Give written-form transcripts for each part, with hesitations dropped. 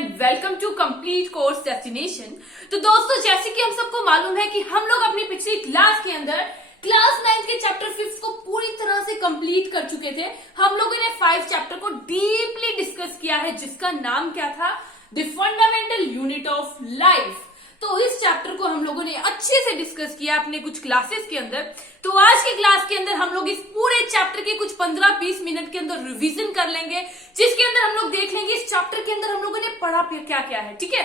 And welcome to complete course destination. तो दोस्तों, जैसे कि हम सबको मालूम है कि हम लोग अपनी पिछली क्लास के अंदर क्लास 9 के चैप्टर 5 को पूरी तरह से कंप्लीट कर चुके थे। हम लोगों ने 5 चैप्टर को डीपली डिस्कस किया है, जिसका नाम क्या था? The fundamental unit of life. तो इस चैप्टर को हम लोगों ने अच्छे से डिस्कस किया अपने कुछ क्लासेस के अंदर। तो आज की क्लास के अंदर हम लोग इस पूरे चैप्टर के कुछ 15-20 मिनट के अंदर रिवीजन कर लेंगे, जिसके अंदर हम लोग देख लेंगे इस चैप्टर के अंदर हम लोगों ने पढ़ा क्या क्या है। ठीक है,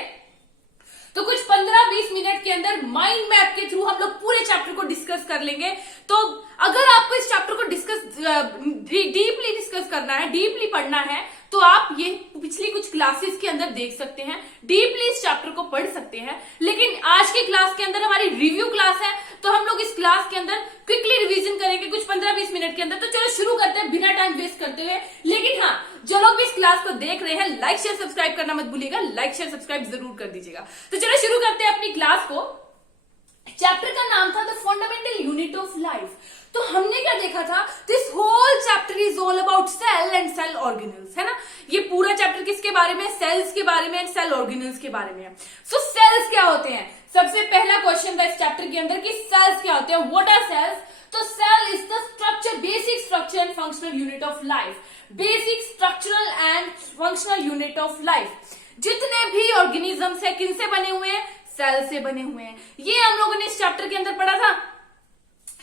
तो कुछ 15-20 मिनट के अंदर माइंड मैप के थ्रू हम लोग पूरे चैप्टर को डिस्कस कर लेंगे। तो अगर आपको इस चैप्टर को डीपली डिस्कस करना है, डीपली पढ़ना है, तो आप ये पिछली कुछ क्लासेस के अंदर देख सकते हैं, डीपली इस चैप्टर को पढ़ सकते हैं। लेकिन आज की क्लास के अंदर हमारी रिव्यू क्लास है, तो हम लोग इस क्लास के अंदर क्विकली रिवीजन करेंगे कुछ 15-20 मिनट के अंदर। तो चलो शुरू करते हैं बिना टाइम वेस्ट करते हुए। लेकिन हाँ, जो लोग भी इस क्लास को देख रहे हैं, लाइक शेयर सब्सक्राइब करना मत भूलिएगा, लाइक शेयर सब्सक्राइब जरूर कर दीजिएगा। तो चलो शुरू करते हैं अपनी क्लास को। चैप्टर का नाम था the fundamental unit of life. तो हमने क्या देखा था? This whole chapter is all about cell and cell organelles, है ना। ये पूरा चैप्टर किसके बारे में? सेल्स के बारे में एंड सेल ऑर्गेनल्स के बारे में है। सो सेल्स क्या होते हैं? सबसे पहला क्वेश्चन था इस चैप्टर के अंदर कि सेल्स क्या होते हैं, व्हाट आर सेल्स। तो cell is the structure, basic structure and functional unit of life. Basic structural and functional unit of life. जितने भी ऑर्गेनिजम्स है किनसे बने हुए हैं? सेल से बने हुए हैं। ये हम लोगों ने इस चैप्टर के अंदर पढ़ा था।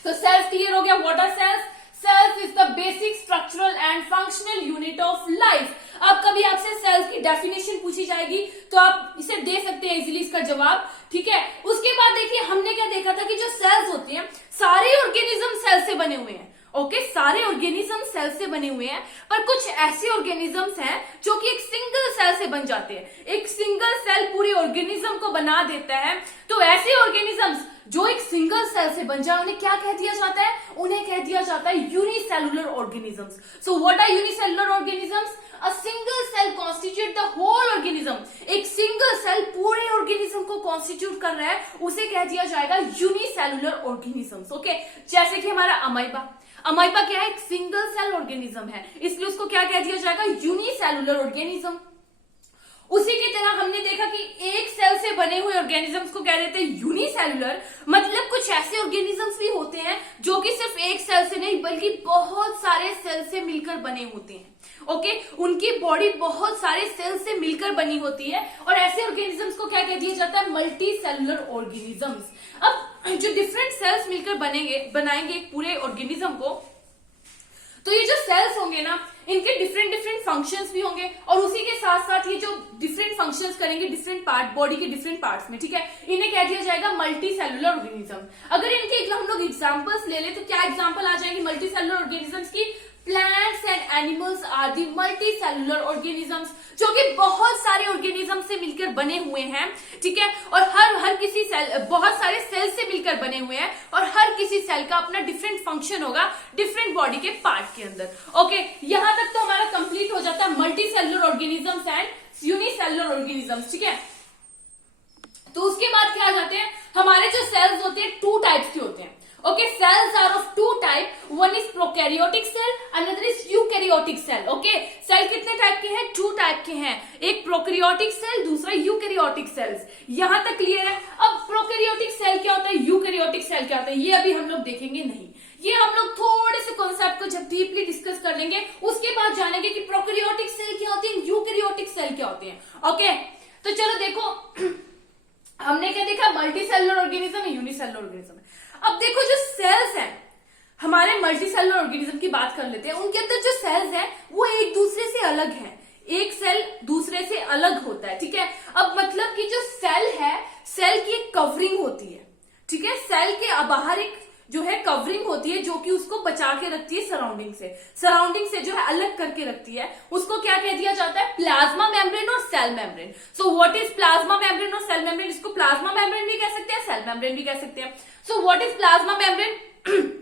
तो सेल्स क्लियर हो गया। What are cells? Cells is the basic structural and functional unit of life. अब कभी आपसे सेल्स की डेफिनेशन पूछी जाएगी तो आप इसे दे सकते हैं इजीली इसका जवाब। ठीक है, उसके बाद देखिए हमने क्या देखा था कि जो सेल्स होते हैं सारे ऑर्गेनिज्म सेल से बने हुए हैं। ओके, सारे ऑर्गेनिज्म सेल से बने हुए हैं, पर कुछ ऐसे ऑर्गेनिजम्स हैं जो कि एक सिंगल सेल से बन जाते हैं। एक सिंगल सेल पूरे ऑर्गेनिज्म को बना देता है। तो ऐसे ऑर्गेनिजम्स जो एक सिंगल सेल से बन जाए उन्हें क्या कह दिया जाता है? उन्हें कह दिया जाता है unicellular organisms. So what are unicellular organisms? A single cell constitute the whole organism. एक सिंगल सेल पूरे ऑर्गेनिज्म को कॉन्स्टिट्यूट कर रहा है, उसे कह दिया जाएगा यूनिसेलुलर ऑर्गेनिजम्स। ओके, जैसे कि हमारा अमाइबा। अमाइबा क्या है? एक सिंगल सेल ऑर्गेनिज्म है, इसलिए उसको क्या कह दिया जाएगा? Unicellular organism. उसी की तरह हमने देखा कि एक सेल से बने हुए ऑर्गेनिजम्स को कह देते हैं यूनिसेलुलर। मतलब कुछ ऐसे ऑर्गेनिजम्स भी होते हैं जो कि सिर्फ एक सेल से नहीं बल्कि बहुत सारे सेल से मिलकर बने होते हैं। ओके, उनकी बॉडी बहुत सारे सेल से मिलकर बनी होती है, और ऐसे ऑर्गेनिजम्स को क्या कह दिया जाता है? Multi cellular organisms. अब जो डिफरेंट सेल्स मिलकर बनाएंगे एक पूरे ऑर्गेनिज्म को, तो ये जो सेल्स होंगे ना, इनके डिफरेंट फंक्शंस भी होंगे, और उसी के साथ साथ ये जो डिफरेंट फंक्शंस करेंगे डिफरेंट पार्ट, बॉडी के डिफरेंट पार्ट्स में। ठीक है, इन्हें कह दिया जाएगा मल्टी सेलुलर ऑर्गेनिज्म। अगर इनके हम लोग एग्जांपल्स ले ले तो क्या एग्जांपल आ जाएंगे मल्टी सेलुलर ऑर्गेनिजम्स की? Plants and animals are the multi cellular organisms, जो कि बहुत सारे ऑर्गेनिज्म से मिलकर बने हुए हैं। ठीक है, और हर किसी सेल, बहुत सारे सेल से मिलकर बने हुए हैं, और हर किसी सेल का अपना डिफरेंट फंक्शन होगा डिफरेंट बॉडी के पार्ट के अंदर। ओके, यहां तक तो हमारा कंप्लीट हो जाता है multi cellular organisms and unicellular organisms. ठीक है, तो उसके बाद क्या आ जाते हैं? हमारे जो सेल्स होते हैं 2 टाइप्स के होते हैं। Okay, cells are of 2 type. One is prokaryotic cell, another is eukaryotic cell. Okay, cell कितने टाइप के हैं? 2 टाइप के हैं। एक प्रोकैरियोटिक सेल, दूसरा यूकैरियोटिक सेल्स। यहां तक क्लियर है? अब प्रोकैरियोटिक सेल क्या होता है, यूकैरियोटिक सेल क्या होता है, ये अभी हम लोग देखेंगे नहीं। ये हम लोग थोड़े से कॉन्सेप्ट को जब डीपली डिस्कस कर लेंगे, उसके बाद जानेंगे कि प्रोकैरियोटिक सेल क्या होती है, यूकैरियोटिक सेल क्या होते हैं। ओके, तो चलो देखो हमने क्या देखा? Multi cellular organism, unicellular organism. अब देखो जो सेल्स हैं हमारे मल्टी सेलुलर ऑर्गेनिज्म की बात कर लेते हैं। उनके अंदर जो सेल्स हैं वो एक दूसरे से अलग हैं। एक सेल दूसरे से अलग होता है। ठीक है, अब मतलब कि जो सेल है, सेल की एक कवरिंग होती है। ठीक है, सेल के बाहर एक जो है कवरिंग होती है जो कि उसको बचा के रखती है सराउंडिंग से जो है अलग करके रखती है। उसको क्या कह दिया जाता है? प्लाज्मा मेम्ब्रेन और cell membrane. So what is plasma membrane और सेल मेम्ब्रेन? इसको प्लाज्मा मेम्ब्रेन भी कह सकते हैं, सेल मेम्ब्रेन भी कह सकते हैं। सो what is plasma membrane?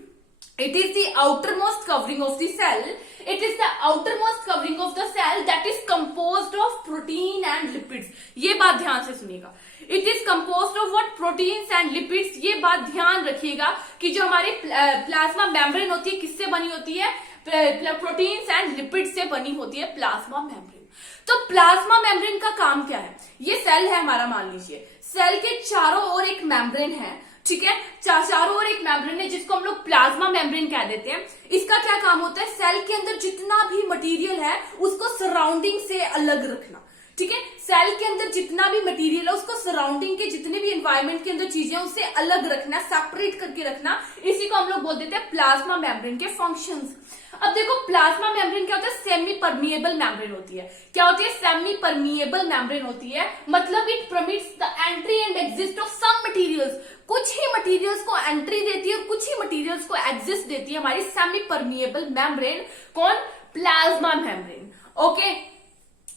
It is the outermost covering of the cell. It is the outermost covering of the cell that is composed of protein and lipids. ये बात ध्यान से सुनिएगा। It is composed of what? Proteins and lipids. ये बात ध्यान रखिएगा कि जो हमारी प्लाज्मा मेम्ब्रेन होती है किससे बनी होती है? प्रोटीन्स एंड लिपिड से बनी होती है प्लाज्मा मेम्ब्रेन। तो प्लाज्मा मेम्ब्रेन का काम क्या है? ये सेल है हमारा, मान लीजिए सेल के चारों ओर एक मेम्ब्रेन है, ठीक है, चारों ओर एक मेम्ब्रेन है जिसको हम लोग प्लाज्मा मेम्ब्रेन कह देते हैं। इसका क्या काम होता है? सेल के अंदर जितना भी मटेरियल है उसको सराउंडिंग से अलग रखना, ठीक है। सेल के अंदर जितना भी मटेरियल है उसको सराउंडिंग के जितने भी एनवायरमेंट के अंदर चीजें उससे अलग रखना, सेपरेट करके रखना, इसी को हम लोग बोल देते हैं प्लाज्मा मेम्ब्रेन के फंक्शंस। अब देखो प्लाज्मा मेम्ब्रेन क्या होता है? सेमी परमिएबल मेम्ब्रेन होती है। क्या होती है? सेमी परमिएबल मेम्ब्रेन होती है, मतलब it permits the entry and exist of some materials. कुछ ही मटेरियल्स को एंट्री देती है और कुछ ही मटेरियल्स को एग्जिस्ट देती है हमारी सेमी परमिएबल मेम्ब्रेन। कौन? Plasma membrane. ओके,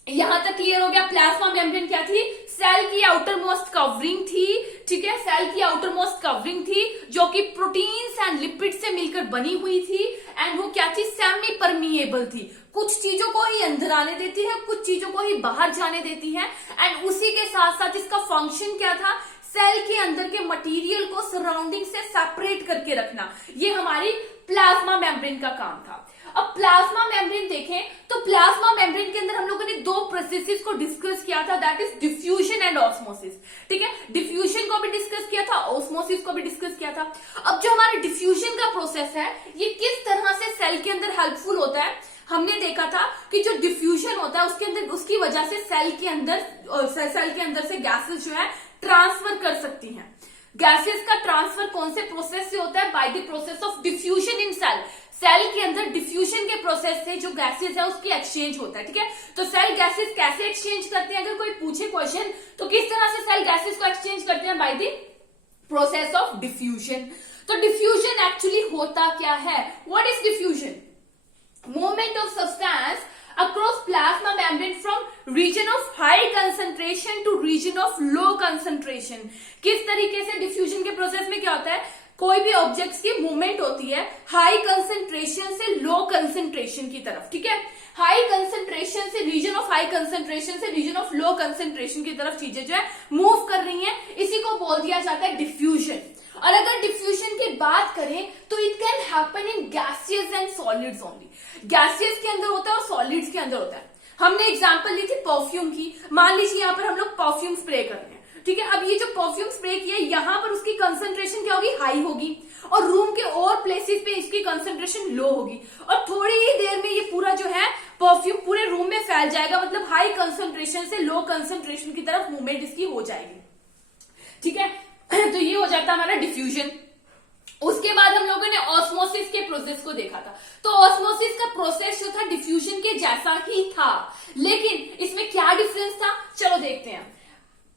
यहां तक क्लियर हो गया। प्लाज्मा मेम्ब्रेन क्या थी? सेल की आउटर मोस्ट कवरिंग थी, ठीक है, सेल की आउटर मोस्ट कवरिंग थी जो कि प्रोटीन्स एंड लिपिड से मिलकर बनी हुई थी। एंड वो क्या थी? सेमी परमिएबल थी। कुछ चीजों को ही अंदर आने देती है, कुछ चीजों को ही बाहर जाने देती है। एंड उसी के साथ साथ इसका फंक्शन क्या था? सेल के अंदर के मटेरियल को सराउंडिंग से सेपरेट करके रखना। ये हमारी प्लाज्मा मेम्ब्रेन का काम था। अब प्लाज्मा मेम्ब्रेन देखें तो प्लाज्मा मेम्ब्रेन के अंदर हम लोगों ने दो प्रोसेसेस को डिस्कस किया था, that is diffusion and osmosis, ठीक है। डिफ्यूजन को भी डिस्कस किया था, ऑस्मोसिस को भी डिस्कस किया था। अब जो हमारा डिफ्यूजन का प्रोसेस है ये किस तरह से सेल के अंदर हेल्पफुल होता है? हमने देखा था कि जो डिफ्यूजन होता है उसके अंदर, उसकी वजह से सेल के अंदर से गैसेस जो है ट्रांसफर कर सकती हैं। गैसेस का ट्रांसफर कौन से प्रोसेस से होता है? By the process of diffusion in cell. Cell के अंदर डिफ्यूजन के प्रोसेस से जो गैसेस है उसकी एक्सचेंज होता है, ठीक है। तो सेल गैसेस कैसे एक्सचेंज करते हैं? अगर कोई पूछे क्वेश्चन तो किस तरह से सेल गैसेस को एक्सचेंज करते हैं? Bye the process of diffusion. तो डिफ्यूजन एक्चुअली होता क्या है? What is diffusion? Movement of substance across plasma membrane from region of high concentration to region of low concentration। किस तरीके से डिफ्यूजन के प्रोसेस में क्या होता है? कोई भी ऑब्जेक्ट्स की मूवमेंट होती है हाई कंसंट्रेशन से लो कंसंट्रेशन की तरफ, ठीक है। हाई कंसंट्रेशन से रीजन ऑफ हाई कंसंट्रेशन से रीजन ऑफ लो कंसंट्रेशन की तरफ चीजें जो है मूव कर रही हैं, इसी को बोल दिया जाता है डिफ्यूजन। और अगर डिफ्यूजन की बात करें तो it can happen in gaseous and solids only. Gaseous के अंदर होता है और सॉलिड्स के अंदर होता है। हमने एग्जांपल ली थी परफ्यूम की। मान लीजिए यहाँ पर हम लोग परफ्यूम स्प्रे कर रहे हैं, ठीक है। अब ये जो परफ्यूम स्प्रे किया यहाँ पर उसकी कंसंट्रेशन क्या होगी? हाई होगी, और रूम के और प्लेसेस पे इसकी कंसंट्रेशन लो होगी, और थोड़ी ही देर में ये पूरा जो है परफ्यूम पूरे रूम में फैल जाएगा, मतलब हाई कंसंट्रेशन से लो कंसंट्रेशन की तरफ मूवमेंट इसकी हो जाएगी, ठीक है। तो ये हो जाता है हमारा डिफ्यूजन। उसके बाद हम लोगों ने ऑस्मोसिस के प्रोसेस को देखा था। तो ऑस्मोसिस का प्रोसेस जो था डिफ्यूजन के जैसा ही था, लेकिन इसमें क्या डिफरेंस था? चलो देखते हैं।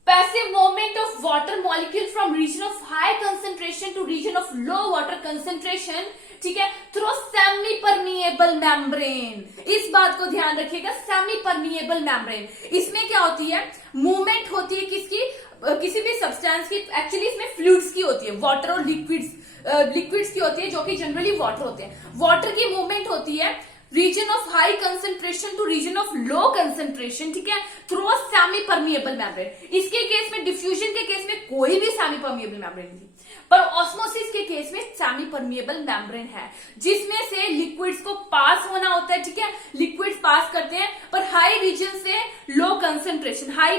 Passive movement of water molecule from region of high concentration to region of low water concentration, ठीक है, थ्रू सेमी परमिएबल मेम्ब्रेन। इस बात को ध्यान रखिएगा, सेमी परमिएबल मेम्ब्रेन। इसमें क्या होती है? मूवमेंट होती है किसकी? किसी भी सब्सटेंस की। एक्चुअली इसमें फ्लूइड्स की होती है, वाटर और लिक्विड्स की होती है, जो कि जनरली वाटर होते हैं। वाटर की मूवमेंट होती है region of high concentration to region of low concentration, ठीक है, through a semi permeable membrane. इसके केस में, डिफ्यूजन के केस में कोई भी सेमी परमिएबल मेम्ब्रेन नहीं, पर ऑस्मोसिस के केस में सेमी परमिएबल मेम्ब्रेन है, जिसमें से लिक्विड्स को पास होना होता है, ठीक है। लिक्विड्स पास करते हैं, पर हाई रीजन से लो कंसंट्रेशन, हाई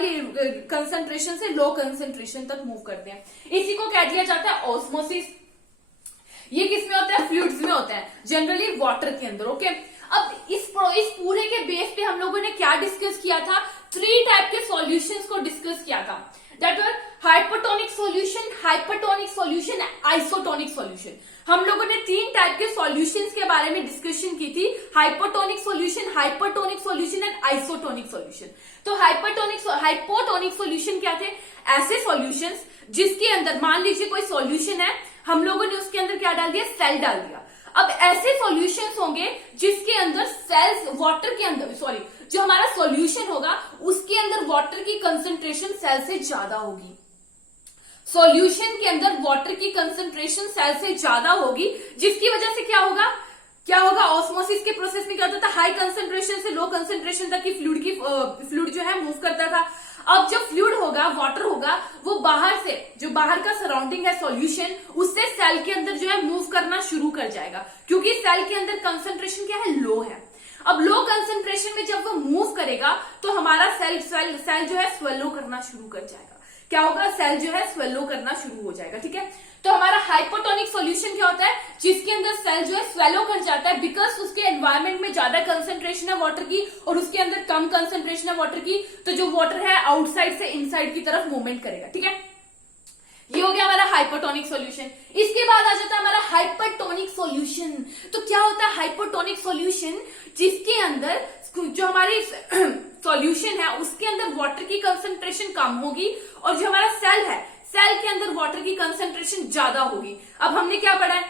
कंसंट्रेशन से लो कंसंट्रेशन तक मूव करते हैं। इसी को कह दिया जाता है ऑस्मोसिस। ये किसमें होता है? फ्लूइड्स में होता है, जनरली वाटर के अंदर, ओके। अब इस पूरे के बेस पे हम लोगों ने क्या डिस्कस किया था? 3 टाइप के सॉल्यूशंस को डिस्कस किया था, that were hypertonic solution, hypertonic solution, isotonic solution. हम लोगों ने 3 टाइप के सॉल्यूशंस के बारे में डिस्कशन की थी, hypertonic solution, hypertonic solution and isotonic solution. तो हाइपोटोनिक सॉल्यूशन क्या थे? ऐसे सॉल्यूशंस जिसके अंदर, मान लीजिए कोई सॉल्यूशन है, हम लोगों ने उसके अंदर क्या डाल दिया? सेल डाल दिया। अब ऐसे सॉल्यूशंस होंगे जिसके अंदर सेल्स, वाटर के अंदर, सॉरी, जो हमारा सॉल्यूशन होगा उसके अंदर वाटर की कंसंट्रेशन सेल से ज्यादा होगी। सॉल्यूशन के अंदर वाटर की कंसंट्रेशन सेल से ज्यादा होगी, जिसकी वजह से क्या होगा? ऑस्मोसिस के प्रोसेस में क्या होता था? हाई कंसंट्रेशन से लो कंसंट्रेशन तक की फ्लूइड जो है मूव करता था। अब जो फ्लूइड होगा, वाटर होगा, वो बाहर से, जो बाहर का सराउंडिंग है सॉल्यूशन, उससे सेल के अंदर जो है मूव करना शुरू कर जाएगा, क्योंकि सेल के अंदर कंसंट्रेशन क्या है? लो है। अब लो कंसंट्रेशन में जब वो मूव करेगा तो हमारा सेल जो है स्वेलो करना शुरू कर जाएगा। क्या होगा? सेल जो है स्वेलो करना शुरू हो जाएगा। ठीक है, तो हमारा हाइपोटोनिक सॉल्यूशन क्या होता है? जिसके अंदर सेल जो है स्वेलो कर जाता है बिकॉज उसके एनवायरमेंट में ज्यादा कंसंट्रेशन है वाटर की और उसके अंदर कम कंसंट्रेशन है वाटर की, तो जो वाटर है आउटसाइड से इनसाइड की तरफ मूवमेंट करेगा। ठीक है, ये हो गया हमारा हाइपोटोनिक सॉल्यूशन। इसके बाद आ जाता है हमारा हाइपरटोनिक सॉल्यूशन। तो क्या होता है हाइपरटोनिक सॉल्यूशन? जिसके अंदर जो हमारी सॉल्यूशन है उसके अंदर वाटर की कंसंट्रेशन कम होगी और जो हमारा सेल है, सेल के अंदर वाटर की कंसंट्रेशन ज्यादा होगी। अब हमने क्या पढ़ा है?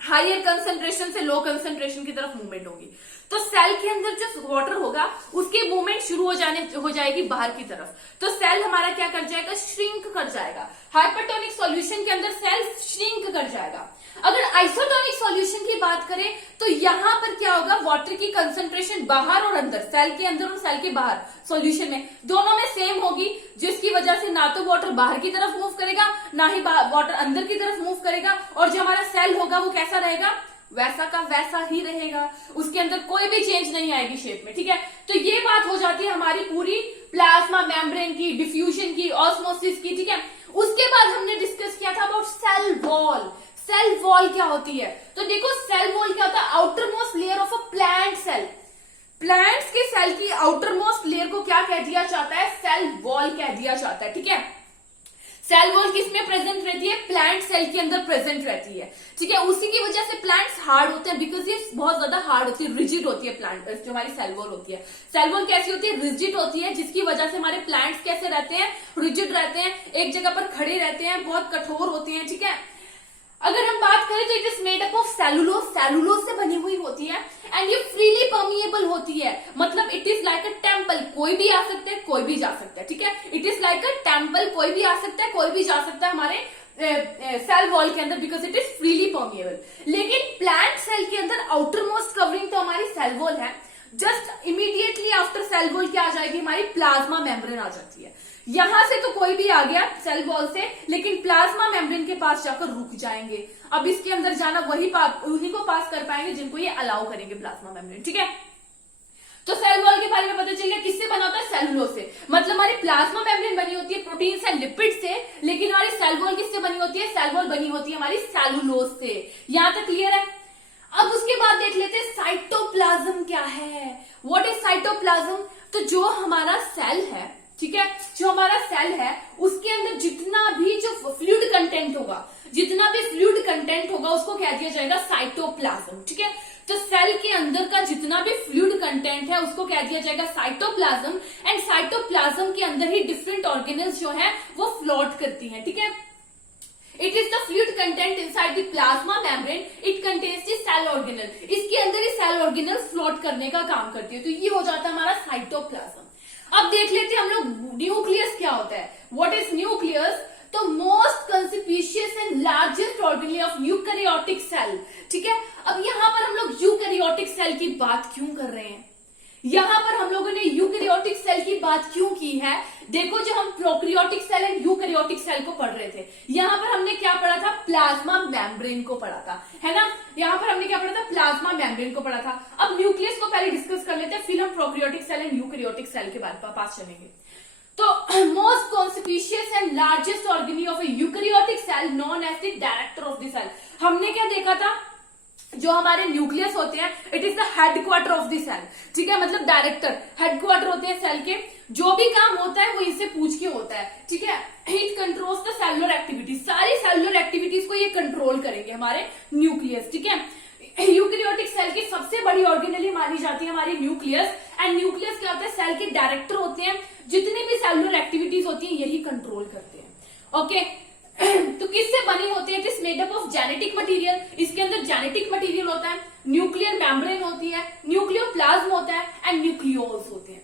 हायर कंसंट्रेशन से लो कंसंट्रेशन की तरफ मूवमेंट होगी। तो सेल के अंदर जो वाटर होगा उसकी मूवमेंट शुरू हो जाएगी बाहर की तरफ। तो सेल हमारा क्या कर जाएगा? श्रिंक कर जाएगा। हाइपरटोनिक सॉल्यूशन के अंदर सेल श्रिंक कर जाएगा। अगर आइसोटोनिक सॉल्यूशन की बात करें तो यहां पर क्या होगा? वाटर की कंसंट्रेशन बाहर और अंदर, सेल के अंदर और सेल के बाहर सॉल्यूशन में दोनों में सेम होगी, जिसकी वजह से ना तो वाटर बाहर की तरफ मूव करेगा ना ही वाटर अंदर की तरफ मूव करेगा और जो हमारा सेल होगा वो कैसा रहेगा? वैसा का वैसा ही रहेगा, उसके अंदर कोई भी चेंज नहीं आएगी शेप में। ठीक है, तो ये बात हो जाती है हमारी पूरी प्लाज्मा मेम्ब्रेन की, डिफ्यूजन की, ऑस्मोसिस की। ठीक है, उसके बाद हमने डिस्कस किया था about cell wall. Cell wall क्या होती है? तो देखो सेल वॉल क्या होता है? Outer most layer of a plant cell. Plants के सेल की आउटर मोस्ट लेयर को क्या कह दिया जाता है? सेल वॉल कह दिया जाता है। ठीक है, सेल वॉल किसमें प्रेजेंट रहती है? प्लांट सेल के अंदर प्रेजेंट रहती है। ठीक है, उसी की वजह से प्लांट्स हार्ड होते हैं बिकॉज ये बहुत ज्यादा हार्ड होती है, रिजिड होती है। प्लांट जो हमारी सेल वॉल होती है, सेल वॉल कैसी होती है? रिजिड होती है, जिसकी वजह से हमारे प्लांट्स कैसे रहते हैं? रिजिड रहते हैं, एक जगह पर खड़े रहते हैं, बहुत कठोर होते हैं। ठीक है, अगर हम बात करें तो it is made up of cellulose. Cellulose से बनी हुई होती है एंड ये फ्रीली परमिएबल होती है। मतलब it is like a temple, कोई भी आ सकता है, कोई भी जा सकता है। ठीक है, it is like a temple, कोई भी आ सकता है, कोई भी जा सकता है हमारे सेल वॉल के अंदर because it is freely permeable. लेकिन प्लांट सेल के अंदर आउटर मोस्ट कवरिंग तो हमारी सेल वॉल है। Just immediately after sale wall क्या आ जाएगी? हमारी प्लाज्मा मेम्ब्रेन आ जाती है। यहां से तो कोई भी आ गया सेल वॉल से, लेकिन प्लाज्मा मेम्ब्रेन के पास जाकर रुक जाएंगे। अब इसके अंदर जाना उन्हीं को पास कर पाएंगे जिनको ये अलाउ करेंगे प्लाज्मा मेम्ब्रेन। ठीक है, तो सेल वॉल के बारे में पता चल गया किससे बना होता है? सेलुलोज से। मतलब हमारी प्लाज्मा मेम्ब्रेन बनी होती है प्रोटीन से, लिपिड से, लेकिन हमारी सेल वॉल किससे बनी होती है? सेल वॉल बनी होती है हमारी सेलुलोज से। यहां तक क्लियर है? अब उसके बाद देख लेते हैं साइटोप्लाज्म क्या है। What is cytoplasm? तो जो हमारा सेल है, ठीक है, जो हमारा सेल है उसके अंदर जितना भी जो फ्लूइड कंटेंट होगा उसको क्या दिया जाएगा? साइटोप्लाज्म। ठीक है, तो सेल के अंदर का जितना भी फ्लूइड कंटेंट है उसको क्या दिया जाएगा? साइटोप्लाज्म। एंड साइटोप्लाज्म के अंदर ही डिफरेंट ऑर्गेनल्स जो है वो फ्लोट करती हैं। ठीक है, it is the fluid content inside the plasma membrane, it contains the cell organelle. इसके अंदर ही सेल ऑर्गेनल फ्लोट करने का काम करती है। तो ये हो जाता है हमारा साइटोप्लाज्म। अब देख लेते हैं हम लोग न्यूक्लियस क्या होता है। What is nucleus? तो most conspicuous and largest organelle of eukaryotic cell. ठीक है, अब यहां पर हम लोग यूकैरियोटिक सेल की बात क्यों कर रहे हैं? यहां पर हम लोगों ने यूकैरियोटिक सेल की बात क्यों की है? देखो, जो हम prokaryotic cell and eukaryotic cell को पढ़ रहे थे, यहां पर हमने क्या पढ़ा था? प्लाज्मा मेम्ब्रेन को पढ़ा था, है ना? यहां पर हमने क्या पढ़ा था? प्लाज्मा मेम्ब्रेन को पढ़ा था। अब न्यूक्लियस को पहले डिस्कस कर लेते हैं, फिर हम prokaryotic cell and eukaryotic cell के बारे में पास चलेंगे। तो most conspicuous and largest organelle of a eukaryotic cell known as the director of the cell. हमने क्या देखा था? जो हमारे न्यूक्लियस होते हैं it is the headquarter of the cell. ठीक है, मतलब डायरेक्टर, हेडक्वार्टर होते हैं सेल के, जो भी काम होता है वो इनसे पूछ के होता है। ठीक है, it controls the cellular activities, सारी सेलुलर एक्टिविटीज को ये कंट्रोल करेंगे हमारे न्यूक्लियस। ठीक है, यूकैरियोटिक सेल की सबसे बड़ी ऑर्गेनल मानी जाती है हमारी न्यूक्लियस। एंड न्यूक्लियस क्या होता है? सेल के डायरेक्टर होते हैं, जितनी भी सेलुलर एक्टिविटीज होती है यही कंट्रोल करते हैं। ओके, तो किससे बनी होती है? It is made up of genetic material. इसके अंदर जेनेटिक मटेरियल होता है, न्यूक्लियर मेम्ब्रेन होती है, न्यूक्लियोप्लाज्म होता है एंड न्यूक्लियोल्स होते हैं।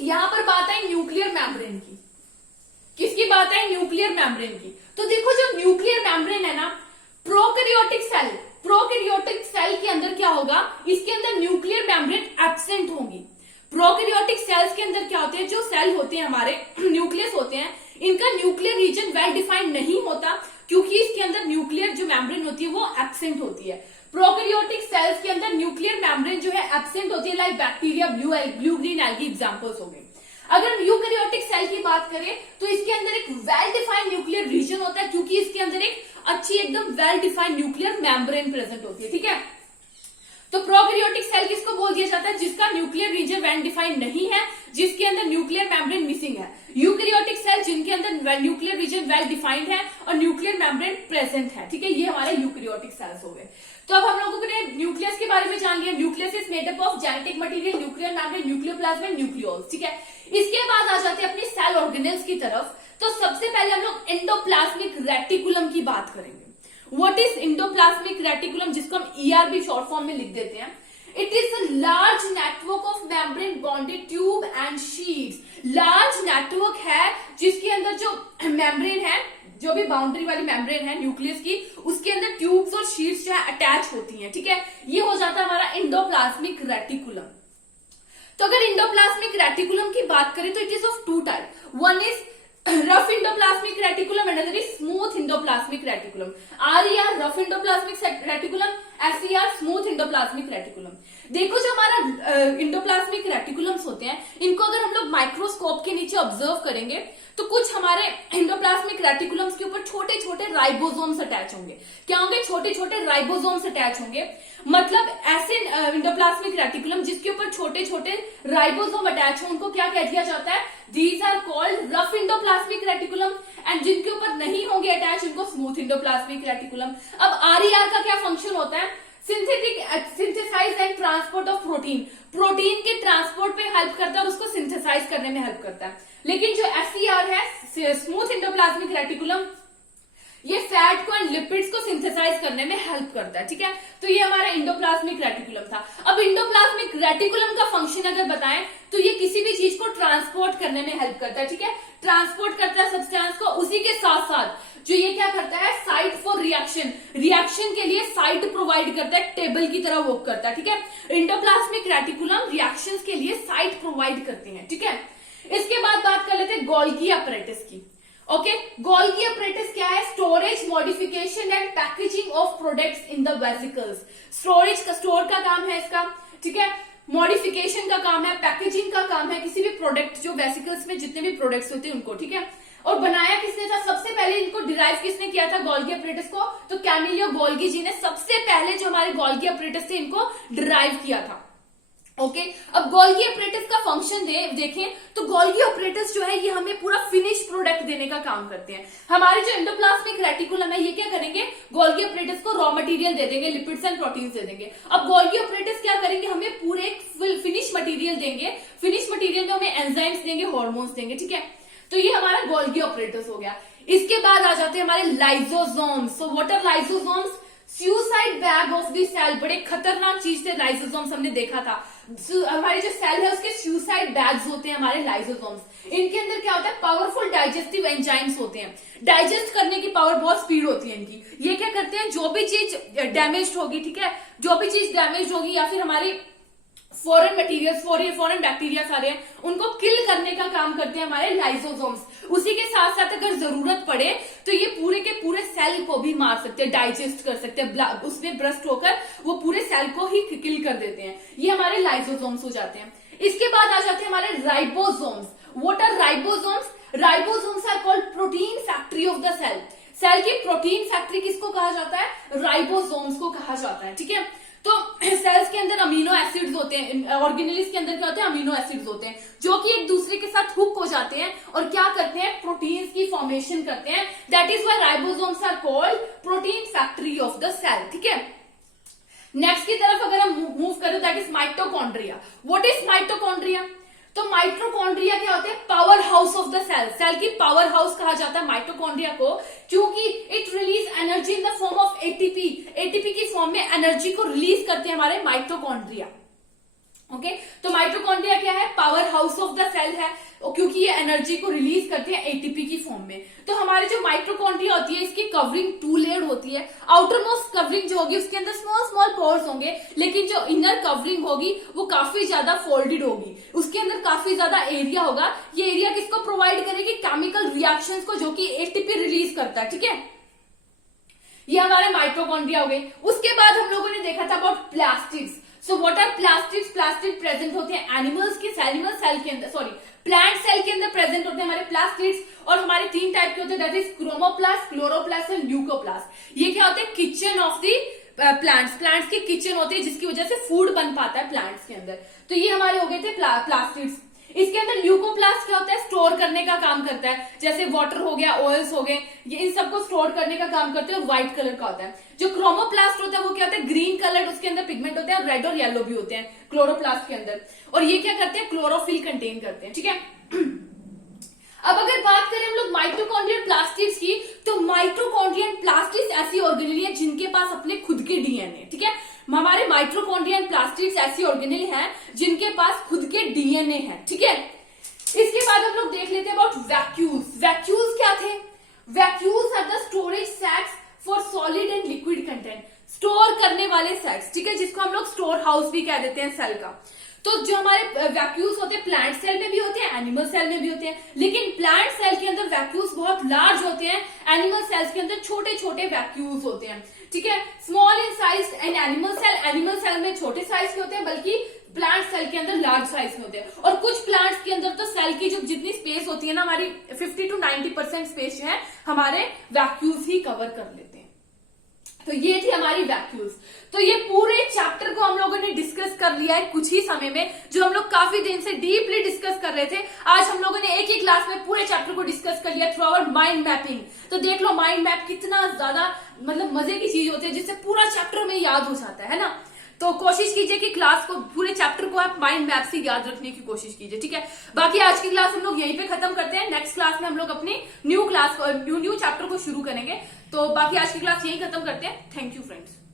यहां पर बात है न्यूक्लियर मेम्ब्रेन की। किसकी बात है? न्यूक्लियर मेम्ब्रेन की। तो देखो, जो न्यूक्लियर मेम्ब्रेन है ना, प्रोकैरियोटिक सेल के अंदर क्या होगा? इसके अंदर न्यूक्लियर मेम्ब्रेन एब्सेंट होंगी। प्रोकैरियोटिक सेल्स के अंदर क्या होते हैं? जो सेल होते हैं हमारे न्यूक्लियस होते हैं, इनका न्यूक्लियर रीजन वेल डिफाइंड नहीं होता, क्योंकि इसके अंदर न्यूक्लियर जो मेम्ब्रेन होती है वो एब्सेंट होती है। प्रोकैरियोटिक सेल्स के अंदर न्यूक्लियर मेम्ब्रेन जो है एब्सेंट होती है, like bacteria, blue green algae examples हो गए। अगर हम यूकैरियोटिक सेल की बात करें तो इसके अंदर एक वेल डिफाइंड न्यूक्लियर रीजन होता है, क्योंकि इसके अंदर एक अच्छी एकदम well defined nuclear membrane present होती है, ठीक है। तो प्रोकैरियोटिक सेल किसको बोल दिया जाता है? जिसका न्यूक्लियर रीजन वेल डिफाइंड नहीं है, जिसके अंदर न्यूक्लियर मेम्ब्रेन मिसिंग है। यूकैरियोटिक सेल जिनके अंदर न्यूक्लियर रीजन वेल डिफाइंड है और न्यूक्लियर मेम्ब्रेन प्रेजेंट है, ठीक है, ये हमारे यूकैरियोटिक सेल्स हो गए। तो अब हम लोगों ने न्यूक्लियस के बारे में जान लिया। Nucleus is made up of genetic material, nuclear membrane, nucleoplasm and nucleolus, ठीक है। इसके बाद आ जाते हैं अपनी सेल ऑर्गेनेल्स की तरफ। तो सबसे पहले हम लोग एंडोप्लाज्मिक रेटिकुलम की बात करेंगे। व्हाट इज एंडोप्लाज्मिक रेटिकुलम, जिसको हम ईआरबी शॉर्ट फॉर्म में लिख देते हैं। It is a large network of membrane bonded tube and sheets. Large network है जिसके अंदर जो मेम्ब्रेन है, जो भी बाउंड्री वाली मेम्ब्रेन है न्यूक्लियस की, उसके अंदर ट्यूब्स और शीट्स जो है अटैच होती हैं, ठीक है। ये हो जाता है हमारा एंडोप्लाज्मिक रेटिकुलम। तो अगर एंडोप्लाज्मिक रेटिकुलम की बात करें तो it is of two type. One is rough endoplasmic reticulum, another is smooth endoplasmic reticulum. RER rough endoplasmic reticulum, SER smooth endoplasmic reticulum. देखो जो हमारा एंडोप्लाज्मिक रेटिकुलम्स होते हैं, इनको अगर हम लोग माइक्रोस्कोप के नीचे ऑब्जर्व करेंगे तो कुछ हमारे एंडोप्लाज्मिक रेटिकुलम्स के ऊपर छोटे छोटे राइबोसोम्स अटैच होंगे। क्या होंगे? छोटे छोटे राइबोसोम्स अटैच होंगे। मतलब ऐसे एंडोप्लाज्मिक रेटिकुलम जिसके ऊपर छोटे छोटे राइबोसोम अटैच हो, उनको क्या कह दिया जाता है? These are called rough endoplasmic reticulum. And जिनके ऊपर नहीं होंगे अटैच, उनको स्मूथ एंडोप्लाज्मिक रेटिकुलम। अब आरईआर का क्या फंक्शन होता है? Synthesize and transport of protein. Protein के ट्रांसपोर्ट पे हेल्प करता है और उसको सिंथेसाइज करने में हेल्प करता है। लेकिन जो एसईआर है, स्मूथ एंडोप्लाज्मिक रेटिकुलम, ये फैट को एंड लिपिड्स को सिंथेसाइज करने में हेल्प करता है, ठीक है। तो ये हमारा एंडोप्लाज्मिक रेटिकुलम था। अब एंडोप्लाज्मिक रेटिकुलम का फंक्शन अगर बताएं तो ये किसी भी चीज को ट्रांसपोर्ट करने में हेल्प करता है, ठीक है। ट्रांसपोर्ट करता है सब्सटेंस को। उसी के साथ साथ जो ये क्या करता है? साइट फॉर रिएक्शन, रिएक्शन के लिए साइट प्रोवाइड करता है, टेबल की तरह वर्क करता है, ठीक है। एंडोप्लाज्मिक रेटिकुलम रिएक्शंस के लिए साइट प्रोवाइड करते हैं, ठीक है। इसके बाद बात कर लेते हैं गोल्गी अपैरेटस की। ओके, गोल्गी अपैरेटस क्या है? Storage, modification and packaging of products in the vesicles. Storage का, स्टोर का काम है इसका, ठीक है। मॉडिफिकेशन का काम है, पैकेजिंग का काम है, किसी भी प्रोडक्ट जो वेसिकल्स में जितने भी प्रोडक्ट्स होते हैं उनको, ठीक है। और बनाया किसने था? सबसे पहले इनको डिराइव किसने किया था गोल्गी अपैरेटस को? तो कैमिलियो गोल्गी जी ने सबसे पहले जो हमारे गोल्गी अपैरेटस थे इनको डिराइव किया था। ओके, अब गोल्गी अपैरेटस का फंक्शन देखें तो गोल्गी अपैरेटस जो है ये हमें पूरा फिनिश प्रोडक्ट देने का काम करते हैं। हमारे जो एंडोप्लाज्मिक रेटिकुलम है ये क्या करेंगे? गोल्गी अपैरेटस को रॉ मटेरियल दे देंगे, लिपिड्स एंड प्रोटीन्स दे देंगे। अब गोल्गी अपैरेटस क्या करेंगे? हमें पूरे फिनिश मटेरियल देंगे। फिनिश मटेरियल में हमें एंजाइम्स देंगे, हार्मोन्स देंगे, ठीक है। तो ये हमारा गोल्गी अपैरेटस हो गया। इसके बाद आ जाते हैं हमारे lysosomes. So what are lysosomes? Suicide bag of the cell. बड़े खतरनाक चीज थे लाइसोसोम्स, हमने देखा था। हमारी जो सेल है उसके सुसाइड बैग्स होते हैं हमारे लाइसोसोम्स। इनके अंदर क्या होता है? पावरफुल डाइजेस्टिव एंजाइम्स होते हैं। डाइजेस्ट करने की पावर बहुत स्पीड होती है इनकी। ये क्या करते हैं? जो भी चीज डैमेज होगी, ठीक है, जो भी चीज डैमेज होगी या फिर हमारी फॉरेन मटीरियल्स, फॉरेन बैक्टीरिया सारे हैं, उनको किल करने का काम करते हैं हमारे लाइसोसोम्स। उसी के साथ साथ अगर जरूरत पड़े तो ये पूरे के पूरे सेल को भी मार सकते हैं, डाइजेस्ट कर सकते हैं, उसमें ब्रस्ट होकर वो पूरे सेल को ही किल कर देते हैं। ये हमारे लाइसोसोम्स हो जाते हैं। इसके बाद आ जाते हैं हमारे ribosomes. What are ribosomes? Ribosomes are called protein factory of the cell. Cell की प्रोटीन फैक्ट्री किसको कहा जाता है? राइबोसोम्स को कहा जाता है, ठीक है। तो सेल्स के अंदर अमीनो एसिड्स होते हैं, ऑर्गेनेल्स के अंदर क्या होते हैं? अमीनो एसिड्स होते हैं जो कि एक दूसरे के साथ हुक हो जाते हैं और क्या करते हैं? प्रोटीन्स की फॉर्मेशन करते हैं। That is why ribosomes are called protein factory of the cell, ठीक है। नेक्स्ट की तरफ अगर हम मूव करें, that is mitochondria. What is mitochondria? तो माइटोकॉन्ड्रिया क्या होते हैं? Power house of the cell. Cell की पावर हाउस कहा जाता है माइटोकॉन्ड्रिया को, क्योंकि it release energy in the form of ATP. ATP की फॉर्म में एनर्जी को रिलीज करते हैं हमारे माइटोकॉन्ड्रिया। ओके, तो माइटोकॉन्ड्रिया क्या है? Power house of the cell है, क्योंकि ये एनर्जी को रिलीज करते हैं एटीपी की फॉर्म में। तो हमारे जो माइटोकॉन्ड्रिया होती है इसकी कवरिंग टू लेयर्ड होती है। आउटर मोस्ट कवरिंग जो होगी उसके अंदर स्मॉल स्मॉल पोर्स होंगे, लेकिन जो इनर कवरिंग होगी वो काफी ज्यादा फोल्डेड होगी, उसके अंदर काफी ज्यादा एरिया होगा। ये एरिया किसको प्रोवाइड करेगी? केमिकल रिएक्शंस को, जो कि एटीपी रिलीज करता है, ठीक है। ये हमारे माइटोकॉन्ड्रिया हो गए। उसके बाद हम लोगों ने देखा था about plastids. So what are plastids? Plastid present होते हैं एनिमल सेल के अंदर, सॉरी प्लांट सेल के अंदर प्रेजेंट होते हैं हमारे प्लास्टिड्स। और हमारे 3 टाइप के होते हैं, that is chromoplast, chloroplast and leucoplast. ये क्या होते हैं? किचन ऑफ दी प्लांट्स के किचन होते हैं, जिसकी वजह से फूड बन पाता है प्लांट्स के अंदर। तो ये हमारे हो गए थे प्लास्टिड्स। इसके अंदर ल्यूकोप्लास्ट क्या होता है? स्टोर करने का काम करता है, जैसे वाटर हो गया, ऑयल्स हो गए, ये इन सबको स्टोर करने का काम करते हैं और व्हाइट कलर का होता है। जो क्रोमोप्लास्ट होता है वो क्या होता है? ग्रीन कलर, उसके अंदर पिगमेंट होते हैं, और रेड और येलो भी होते हैं क्लोरोप्लास्ट के अंदर। और ये क्या करते हैं? क्लोरोफिल कंटेन करते हैं, ठीक है। अब अगर बात करें हम लोग माइटोकॉन्ड्रियल प्लास्टिड्स की, तो माइटोकॉन्ड्रियल प्लास्टिड्स ऐसी ऑर्गेनेल है जिनके पास अपने खुद के डीएनए, ठीक है। हमारे माइटोकॉन्ड्रियल प्लास्टिड्स ऐसी ऑर्गेनेल हैं जिनके पास खुद के डीएनए है, ठीक है। इसके बाद हम लोग देख लेते हैं अबाउट वैक्यूल्स। वैक्यूल्स क्या थे? Vacuoles are the storage sacs for solid and liquid content, store करने वाले सैक्स, ठीक है, जिसको हम लोग स्टोर हाउस भी कह देते हैं सेल का। तो जो हमारे वैक्यूल्स होते हैं प्लांट सेल में भी होते हैं, एनिमल सेल में भी होते हैं, लेकिन प्लांट सेल के अंदर वैक्यूल्स बहुत लार्ज होते हैं, एनिमल सेल्स के अंदर छोटे छोटे वैक्यूल्स होते हैं, ठीक है। Small in size and animal cell में छोटे साइज के होते हैं, बल्कि प्लांट सेल के अंदर लार्ज साइज में होते हैं। और कुछ प्लांट्स के अंदर तो सेल की जो जितनी स्पेस होती है ना, हमारी 50 to 90% स्पेस जो है हमारे वैक्यूल्स ही कवर कर लेते हैं। तो ये थी हमारी वैक्यूल्स। तो ये पूरे चैप्टर को हम लोगों ने डिस्कस कर लिया है कुछ ही समय में, जो हम लोग काफी दिन से डीपली डिस्कस कर रहे थे। आज हम लोगों ने एक ही क्लास में पूरे चैप्टर को डिस्कस कर लिया थ्रू आवर माइंड मैपिंग। तो देख लो माइंड मैप कितना ज्यादा मतलब मजे की चीज होती है, जिससे पूरा चैप्टर में याद हो जाता है ना। तो कोशिश कीजिए कि क्लास को, पूरे चैप्टर को आप माइंड मैप से याद रखने की कोशिश कीजिए, ठीक है। बाकी आज की क्लास हम लोग यहीं पे खत्म करते हैं। नेक्स्ट क्लास में हम लोग अपनी न्यू चैप्टर को शुरू करेंगे। तो बाकी आज की क्लास यहीं खत्म करते हैं। Thank you friends.